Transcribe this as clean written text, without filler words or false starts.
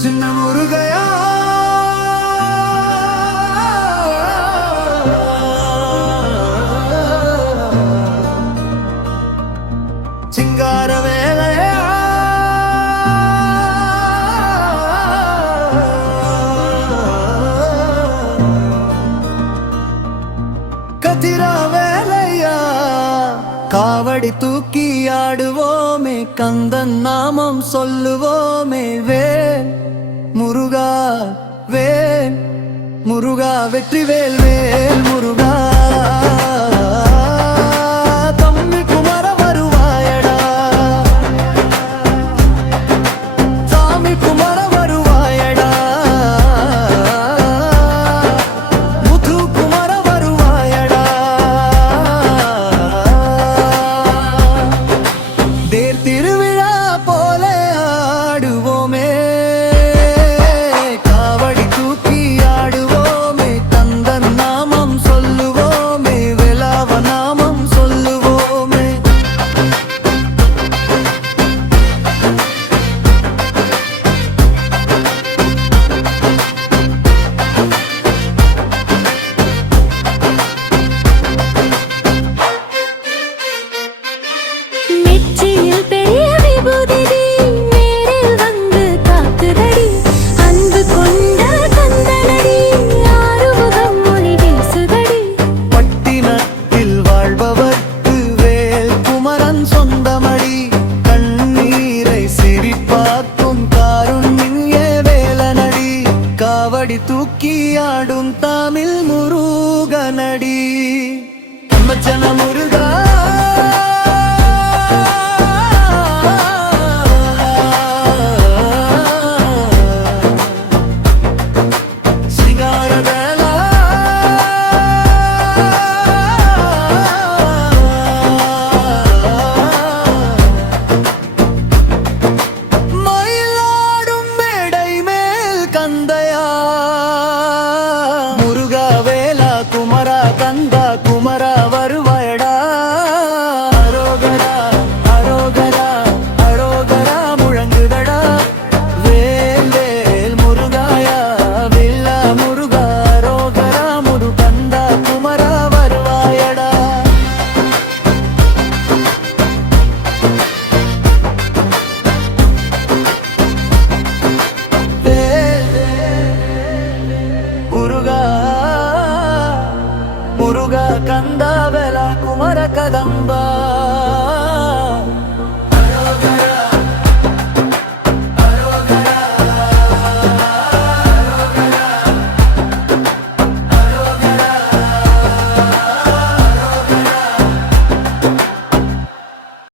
சின்ன முருகையா சிங்கார வேலையா கதிரா வேலையா காவடி தூக்கி ஆடுவோமே கந்தன் நாமம் சொல்லுவோமே வேல் முருகா வேல் முருகா வெற்றி வேல் வேல் முருகா தம்பி குமர வருவாயடா சாமி குமர வருவாயடா முத்து குமர வருவாயடா தேர் திருவிழா போல ஆடுவோமே காவடி தூக்கி ஆடுவோமே கந்தன் நாமம் சொல்லுவோமே வேலாவ நாமம் சொல்லுவோமே நெற்றியில் பெரிய விபூதிடி நேரில் வந்து காக்குதடி அன்பு கொண்ட கந்தனடி ஆறுமுகம் மொழி வீசுதடி பட்டினத்தில் வாழ்பவர்க்கு வேல் குமரன் சொந்தமடி கண்ணீரை சிரிப்பாக்கும் காருண்ய வேலனடி காவடி தூக்கி ஆடும் தமிழ் முருகனடி மச்சன முருகா சிங்கார வேலா மயிலாடும் மேடை மேல் கந்தையா முருகா வேலா குமரா கந்தா குமரா வருவாயடா அரோகரா அரோகரா அரோகரா முழங்குதடா வேல் வேல் முருகாயா வில்லா முருகா அரோகரா முருகந்தா குமரா வருவாயடா முருகா முருகா கந்தா வேலா குமர கதம்பா